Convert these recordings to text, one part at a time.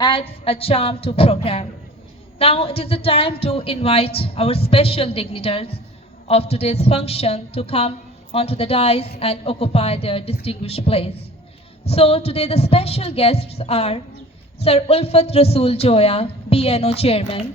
adds a charm to program. Now it is the time to invite our special dignitaries of today's function to come onto the dais and occupy their distinguished place. So today the special guests are Sir Ulfat Rasool Joya, BNO Chairman,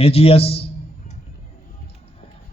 AGS,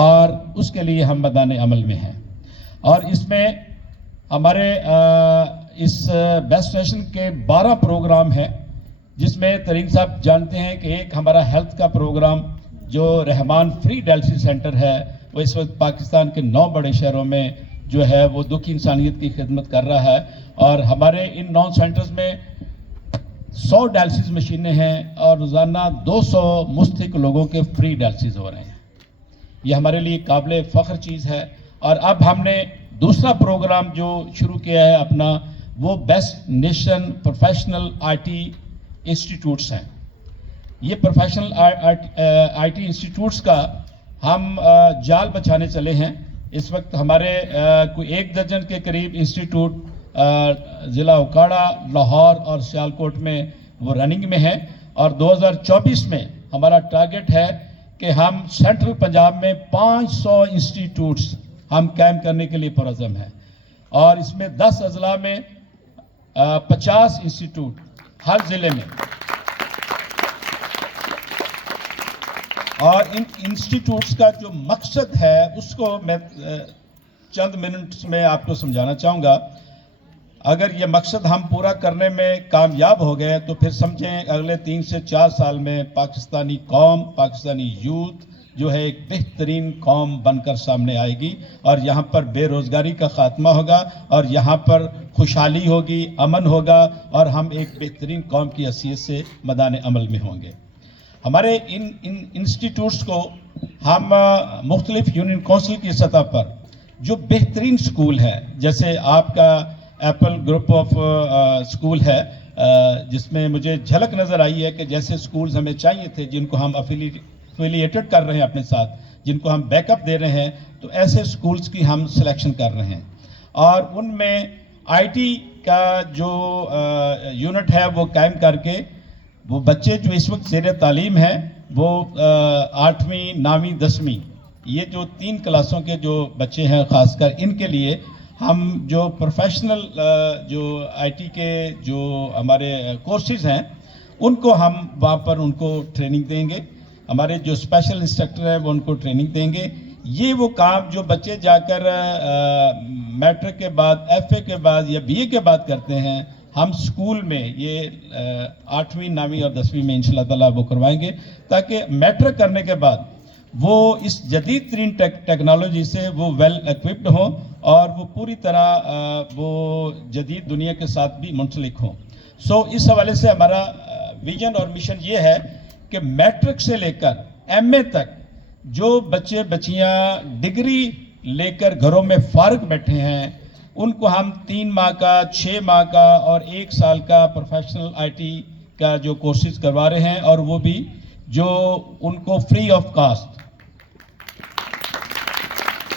اور اس کے لیے ہم میدان عمل میں ہیں. اور اس میں ہمارے اس بیسٹ نیشن کے 12 پروگرام ہیں، جس میں ترین صاحب جانتے ہیں کہ ایک ہمارا ہیلتھ کا پروگرام جو رحمان فری ڈائلسس سینٹر ہے، وہ اس وقت پاکستان کے 9 بڑے شہروں میں جو ہے وہ دکھی انسانیت کی خدمت کر رہا ہے. اور ہمارے ان 9 سینٹرز میں 100 ڈائلسس مشینیں ہیں اور روزانہ 200 مستحق لوگوں کے فری ڈائلسس ہو رہے ہیں. یہ ہمارے لیے قابل فخر چیز ہے. اور اب ہم نے دوسرا پروگرام جو شروع کیا ہے اپنا، وہ best nation professional I T institutes ہیں. یہ پروفیشنل آئی ٹی انسٹیٹیوٹس کا ہم جال بچھانے چلے ہیں. اس وقت ہمارے کوئی 1 درجن کے قریب انسٹیٹیوٹ ضلع اوکاڑا، لاہور اور سیالکوٹ میں وہ رننگ میں ہیں. اور 2024 میں ہمارا ٹارگٹ ہے کہ ہم سینٹرل پنجاب میں 500 انسٹیٹیوٹس ہم قائم کرنے کے لیے پرعزم ہیں. اور اس میں 10 اضلاع میں 50 انسٹیٹیوٹ ہر ضلع میں. اور ان انسٹیٹیوٹس کا جو مقصد ہے اس کو میں چند منٹس میں آپ کو سمجھانا چاہوں گا. اگر یہ مقصد ہم پورا کرنے میں کامیاب ہو گئے تو پھر سمجھیں اگلے 3 سے 4 سال میں پاکستانی قوم، پاکستانی یوتھ جو ہے ایک بہترین قوم بن کر سامنے آئے گی. اور یہاں پر بے روزگاری کا خاتمہ ہوگا اور یہاں پر خوشحالی ہوگی، امن ہوگا، اور ہم ایک بہترین قوم کی حیثیت سے میدان عمل میں ہوں گے. ہمارے ان انسٹیٹیوٹس کو ہم مختلف یونین کونسل کی سطح پر جو بہترین سکول ہے، جیسے آپ کا ایپل گروپ آف سکول ہے، جس میں مجھے جھلک نظر آئی ہے کہ جیسے سکولز ہمیں چاہیے تھے جن کو ہم افیلیٹڈ کر رہے ہیں اپنے ساتھ، جن کو ہم بیک اپ دے رہے ہیں، تو ایسے سکولز کی ہم سلیکشن کر رہے ہیں. اور ان میں آئی ٹی کا جو یونٹ ہے وہ قائم کر کے وہ بچے جو اس وقت زیر تعلیم ہیں، وہ 8ویں، 9ویں، 10ویں، یہ جو 3 کلاسوں کے جو بچے ہیں، خاص کر ان کے لیے ہم جو پروفیشنل جو آئی ٹی کے جو ہمارے کورسز ہیں ان کو ہم وہاں پر ان کو ٹریننگ دیں گے. ہمارے جو اسپیشل انسٹرکٹر ہیں وہ ان کو ٹریننگ دیں گے. یہ وہ کام جو بچے جا کر میٹرک کے بعد، ایف اے کے بعد یا بی اے کے بعد کرتے ہیں، ہم سکول میں یہ 8ویں، 9ویں اور 10ویں میں انشاءاللہ تعالیٰ وہ کروائیں گے، تاکہ میٹرک کرنے کے بعد وہ اس جدید ترین ٹیکنالوجی سے وہ ویل ایکوپڈ ہوں اور وہ پوری طرح وہ جدید دنیا کے ساتھ بھی منسلک ہوں. اس حوالے سے ہمارا ویژن اور مشن یہ ہے کہ میٹرک سے لے کر ایم اے تک جو بچے بچیاں ڈگری لے کر گھروں میں فارغ بیٹھے ہیں، ان کو ہم 3 ماہ کا، 6 ماہ کا اور 1 سال کا پروفیشنل آئی ٹی کا جو کورسز کروا رہے ہیں، اور وہ بھی جو ان کو فری آف کاسٹ.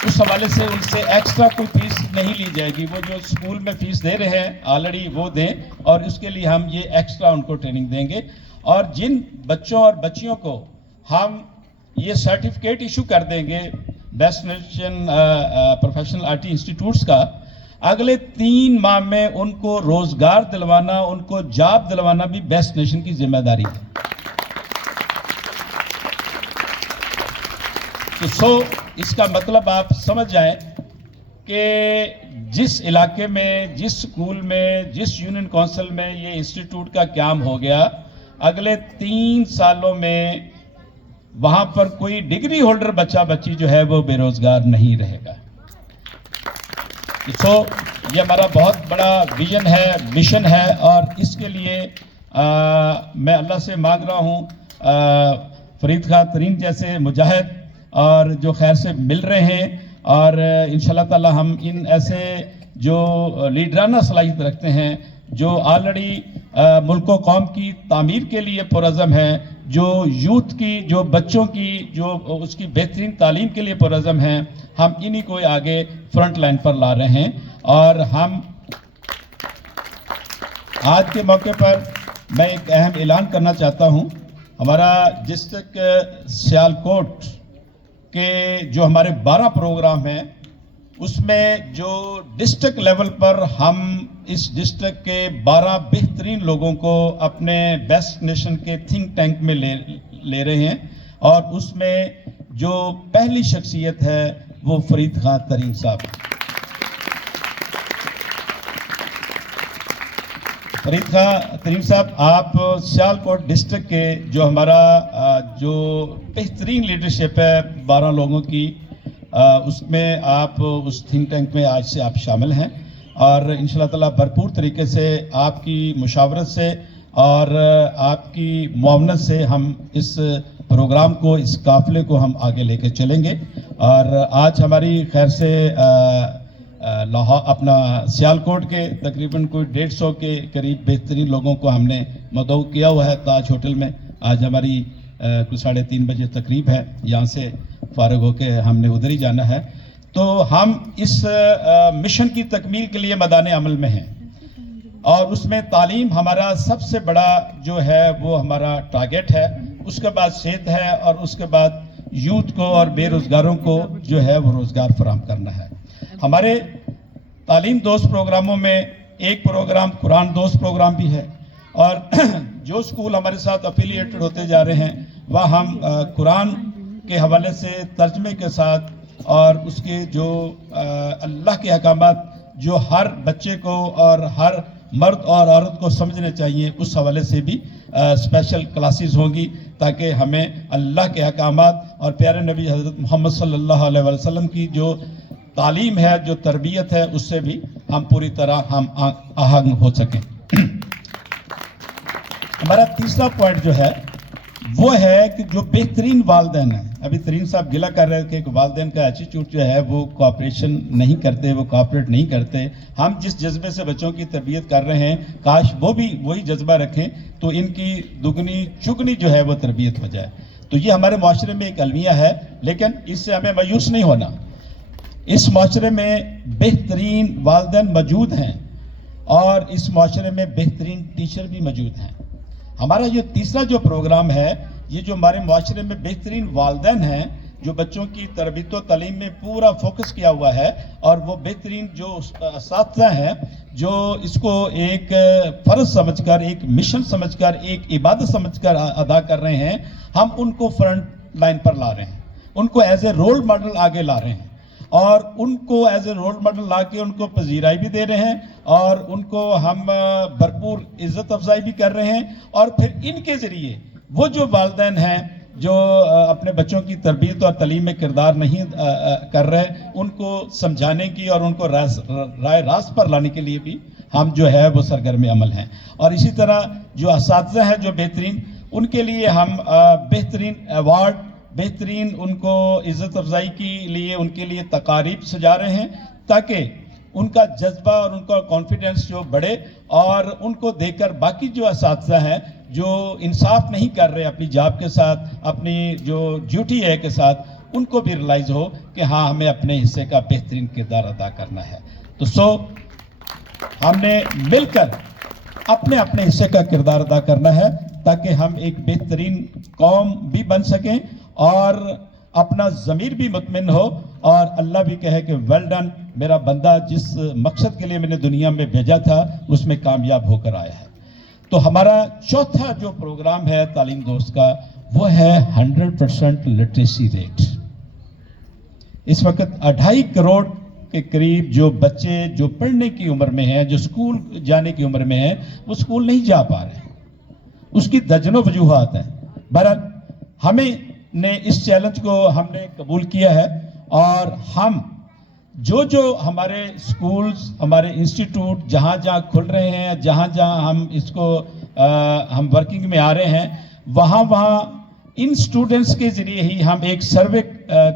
اس حوالے سے ان سے ایکسٹرا کوئی فیس نہیں لی جائے گی. وہ جو اسکول میں فیس دے رہے ہیں آلریڈی وہ دیں، اور اس کے لیے ہم یہ ایکسٹرا ان کو ٹریننگ دیں گے. اور جن بچوں اور بچیوں کو ہم یہ سرٹیفکیٹ ایشو کر دیں گے best nation professional I T institutes کا، اگلے 3 ماہ میں ان کو روزگار دلوانا، ان کو جاب دلوانا بھی بیسٹ نیشن کی ذمہ داری ہے. تو اس کا مطلب آپ سمجھ جائیں کہ جس علاقے میں، جس سکول میں، جس یونین کونسل میں یہ انسٹیٹیوٹ کا قیام ہو گیا، اگلے 3 سالوں میں وہاں پر کوئی ڈگری ہولڈر بچہ بچی جو ہے وہ بے روزگار نہیں رہے گا. یہ ہمارا بہت بڑا ویژن ہے، مشن ہے، اور اس کے لیے میں اللہ سے مانگ رہا ہوں فرید خان ترین جیسے مجاہد اور جو خیر سے مل رہے ہیں، اور انشاءاللہ تعالی ہم ان ایسے جو لیڈرانہ صلاحیت رکھتے ہیں، جو آلریڈی ملک و قوم کی تعمیر کے لیے پرعزم ہیں، جو یوتھ کی، جو بچوں کی، جو اس کی بہترین تعلیم کے لیے پرعزم ہیں، ہم انہی کو آگے فرنٹ لائن پر لا رہے ہیں. اور ہم آج کے موقع پر میں ایک اہم اعلان کرنا چاہتا ہوں. ہمارا ڈسٹرکٹ سیالکوٹ کے جو ہمارے 12 پروگرام ہیں، اس میں جو ڈسٹرکٹ لیول پر ہم اس ڈسٹرکٹ کے 12 بہترین لوگوں کو اپنے بیسٹ نیشن کے تھنک ٹینک میں لے رہے ہیں، اور اس میں جو پہلی شخصیت ہے وہ فرید خان ترین صاحب. فرید خان ترین صاحب، آپ سیالکوٹ ڈسٹرکٹ کے جو ہمارا جو بہترین لیڈرشپ ہے 12 لوگوں کی، اس میں آپ اس تھنک ٹینک میں آج سے آپ شامل ہیں، اور انشاءاللہ تعالیٰ بھرپور طریقے سے آپ کی مشاورت سے اور آپ کی معاونت سے ہم اس پروگرام کو، اس قافلے کو ہم آگے لے کے چلیں گے. اور آج ہماری خیر سے لاہور اپنا سیالکوٹ کے تقریباً کوئی 150 کے قریب بہترین لوگوں کو ہم نے مدعو کیا ہوا ہے تاج ہوٹل میں. آج ہماری کوئی 3:30 بجے تقریب ہے، یہاں سے فارغ ہو کے ہم نے ادھر ہی جانا ہے. تو ہم اس مشن کی تکمیل کے لیے میدان عمل میں ہیں، اور اس میں تعلیم ہمارا سب سے بڑا جو ہے وہ ہمارا ٹارگیٹ ہے. اس کے بعد صحت ہے، اور اس کے بعد یوتھ کو اور بے روزگاروں کو جو ہے وہ روزگار فراہم کرنا ہے. ہمارے تعلیم دوست پروگراموں میں ایک پروگرام قرآن دوست پروگرام بھی ہے، اور جو اسکول ہمارے ساتھ افیلیٹڈ ہوتے جا رہے ہیں وہ ہم قرآن کے حوالے سے ترجمے کے ساتھ اور اس کے جو اللہ کے احکامات جو ہر بچے کو اور ہر مرد اور عورت کو سمجھنے چاہیے، اس حوالے سے بھی اسپیشل کلاسز ہوں گی، تاکہ ہمیں اللہ کے احکامات اور پیارے نبی حضرت محمد صلی اللہ علیہ وسلم کی جو تعلیم ہے، جو تربیت ہے، اس سے بھی ہم پوری طرح ہم آہنگ ہو سکیں. ہمارا تیسرا پوائنٹ جو ہے وہ ہے کہ جو بہترین والدین ہیں، ابھی ترین صاحب گلہ کر رہے تھے کہ والدین کا ایٹیٹیوڈ جو ہے وہ کوآپریشن نہیں کرتے، وہ کوآپریٹ نہیں کرتے. ہم جس جذبے سے بچوں کی تربیت کر رہے ہیں، کاش وہ بھی وہی جذبہ رکھیں تو ان کی دگنی چگنی جو ہے وہ تربیت ہو جائے. تو یہ ہمارے معاشرے میں ایک المیہ ہے، لیکن اس سے ہمیں مایوس نہیں ہونا. اس معاشرے میں بہترین والدین موجود ہیں، اور اس معاشرے میں بہترین ٹیچر بھی موجود ہیں. ہمارا یہ تیسرا جو پروگرام ہے، یہ جو ہمارے معاشرے میں بہترین والدین ہیں جو بچوں کی تربیت و تعلیم میں پورا فوکس کیا ہوا ہے، اور وہ بہترین جو اساتذہ ہیں جو اس کو ایک فرض سمجھ کر، ایک مشن سمجھ کر، ایک عبادت سمجھ کر ادا کر رہے ہیں، ہم ان کو فرنٹ لائن پر لا رہے ہیں، ان کو ایز اے رول ماڈل آگے لا رہے ہیں، اور ان کو ایز اے رول ماڈل لا کے ان کو پذیرائی بھی دے رہے ہیں، اور ان کو ہم بھرپور عزت افزائی بھی کر رہے ہیں. اور پھر ان کے ذریعے وہ جو والدین ہیں جو اپنے بچوں کی تربیت اور تعلیم میں کردار نہیں کر رہے، ان کو سمجھانے کی اور ان کو رائے راست پر لانے کے لیے بھی ہم جو ہے وہ سرگرم عمل ہیں. اور اسی طرح جو اساتذہ ہیں جو بہترین، ان کے لیے ہم بہترین ایوارڈ، بہترین ان کو عزت افزائی کے لیے ان کے لیے تقاریب سجا رہے ہیں، تاکہ ان کا جذبہ اور ان کا کانفیڈنس جو بڑھے، اور ان کو دیکھ کر باقی جو اساتذہ ہیں جو انصاف نہیں کر رہے اپنی جاب کے ساتھ، اپنی جو ڈیوٹی ہے کے ساتھ، ان کو بھی ریلائز ہو کہ ہاں ہمیں اپنے حصے کا بہترین کردار ادا کرنا ہے. تو ہم نے مل کر اپنے حصے کا کردار ادا کرنا ہے، تاکہ ہم ایک بہترین قوم بھی بن سکیں اور اپنا ضمیر بھی مطمئن ہو، اور اللہ بھی کہے کہ ویل ڈن، میرا بندہ جس مقصد کے لیے میں نے دنیا میں بھیجا تھا اس میں کامیاب ہو کر آیا ہے. تو ہمارا چوتھا جو پروگرام ہے تعلیم دوست کا، وہ ہے 100% لٹریسی ریٹ. اس وقت 2.5 کروڑ کے قریب جو بچے جو پڑھنے کی عمر میں ہیں، جو اسکول جانے کی عمر میں ہیں، وہ اسکول نہیں جا پا رہے ہیں. اس کی درجنوں وجوہات ہیں. بہرحال ہمیں نے اس چیلنج کو ہم نے قبول کیا ہے، اور ہم جو ہمارے سکولز، ہمارے انسٹیٹیوٹ جہاں جہاں کھل رہے ہیں، جہاں جہاں ہم اس کو ہم ورکنگ میں آ رہے ہیں، وہاں ان سٹوڈنٹس کے ذریعے ہی ہم ایک سروے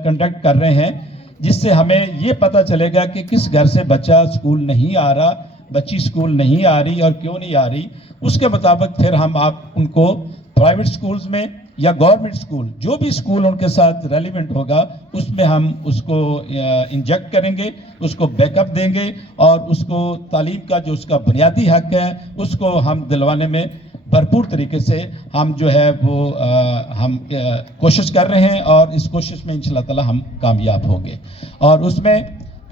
کنڈکٹ کر رہے ہیں، جس سے ہمیں یہ پتہ چلے گا کہ کس گھر سے بچہ سکول نہیں آ رہا، بچی سکول نہیں آ رہی اور کیوں نہیں آ رہی. اس کے مطابق پھر ہم ان کو پرائیویٹ سکولز میں یا گورنمنٹ سکول، جو بھی سکول ان کے ساتھ ریلیونٹ ہوگا، اس میں ہم اس کو انجیکٹ کریں گے، اس کو بیک اپ دیں گے، اور اس کو تعلیم کا جو اس کا بنیادی حق ہے اس کو ہم دلوانے میں بھرپور طریقے سے ہم جو ہے وہ ہم کوشش کر رہے ہیں، اور اس کوشش میں انشاءاللہ تعالی ہم کامیاب ہوں گے. اور اس میں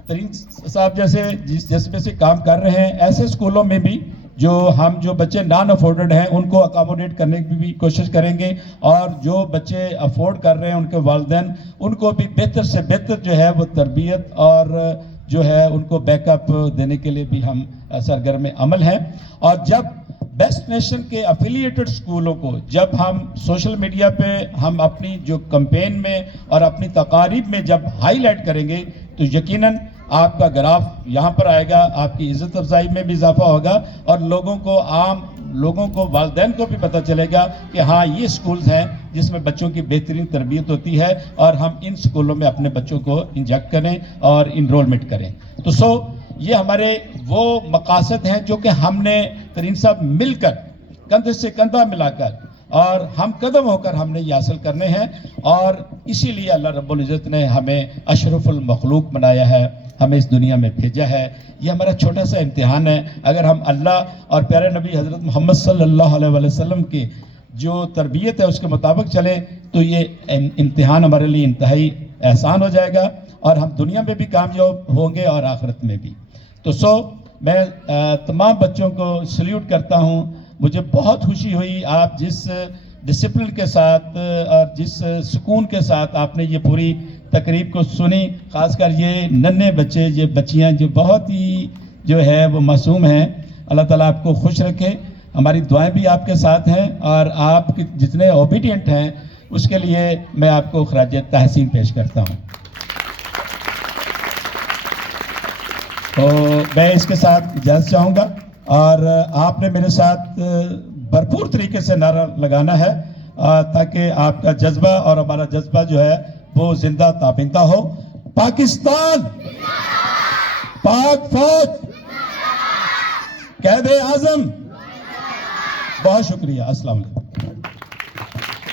ترین صاحب جیسے جس جذبے سے کام کر رہے ہیں، ایسے اسکولوں میں بھی جو بچے نان افورڈڈ ہیں ان کو اکاموڈیٹ کرنے کی بھی کوشش کریں گے, اور جو بچے افورڈ کر رہے ہیں ان کے والدین ان کو بھی بہتر سے بہتر جو ہے وہ تربیت اور جو ہے ان کو بیک اپ دینے کے لیے بھی ہم سرگرم عمل ہیں. اور جب بیسٹ نیشن کے افیلیٹڈ اسکولوں کو جب ہم سوشل میڈیا پہ ہم اپنی جو کمپین میں اور اپنی تقاریب میں جب ہائی لائٹ کریں گے تو یقیناً آپ کا گراف یہاں پر آئے گا, آپ کی عزت افزائی میں بھی اضافہ ہوگا, اور عام لوگوں کو والدین کو بھی پتہ چلے گا کہ ہاں یہ اسکولز ہیں جس میں بچوں کی بہترین تربیت ہوتی ہے, اور ہم ان اسکولوں میں اپنے بچوں کو انجیکٹ کریں اور انرولمنٹ کریں. تو یہ ہمارے وہ مقاصد ہیں جو کہ ہم نے ترین صاحب مل کر کندھے سے کندھا ملا کر اور ہم قدم ہو کر ہم نے یہ حاصل کرنے ہیں, اور اسی لیے اللہ رب العزت نے ہمیں اشرف المخلوق بنایا ہے, ہمیں اس دنیا میں بھیجا ہے. یہ ہمارا چھوٹا سا امتحان ہے. اگر ہم اللہ اور پیارے نبی حضرت محمد صلی اللہ علیہ وسلم کی جو تربیت ہے اس کے مطابق چلیں تو یہ امتحان ہمارے لیے انتہائی احسان ہو جائے گا, اور ہم دنیا میں بھی کامیاب ہوں گے اور آخرت میں بھی. تو میں تمام بچوں کو سلیوٹ کرتا ہوں. مجھے بہت خوشی ہوئی آپ جس ڈسپلن کے ساتھ اور جس سکون کے ساتھ آپ نے یہ پوری تقریب کو سنی, خاص کر یہ ننھے بچے, یہ بچیاں جو بہت ہی جو ہے وہ معصوم ہیں. اللہ تعالیٰ آپ کو خوش رکھے. ہماری دعائیں بھی آپ کے ساتھ ہیں, اور آپ جتنے اوبیڈینٹ ہیں اس کے لیے میں آپ کو خراج تحسین پیش کرتا ہوں. تو میں اس کے ساتھ اجازت چاہوں گا, اور آپ نے میرے ساتھ بھرپور طریقے سے نعرہ لگانا ہے تاکہ آپ کا جذبہ اور ہمارا جذبہ جو ہے وہ زندہ تابندہ ہو. پاکستان, پاک فوج, قائد اعظم. بہت شکریہ. السلام علیکم.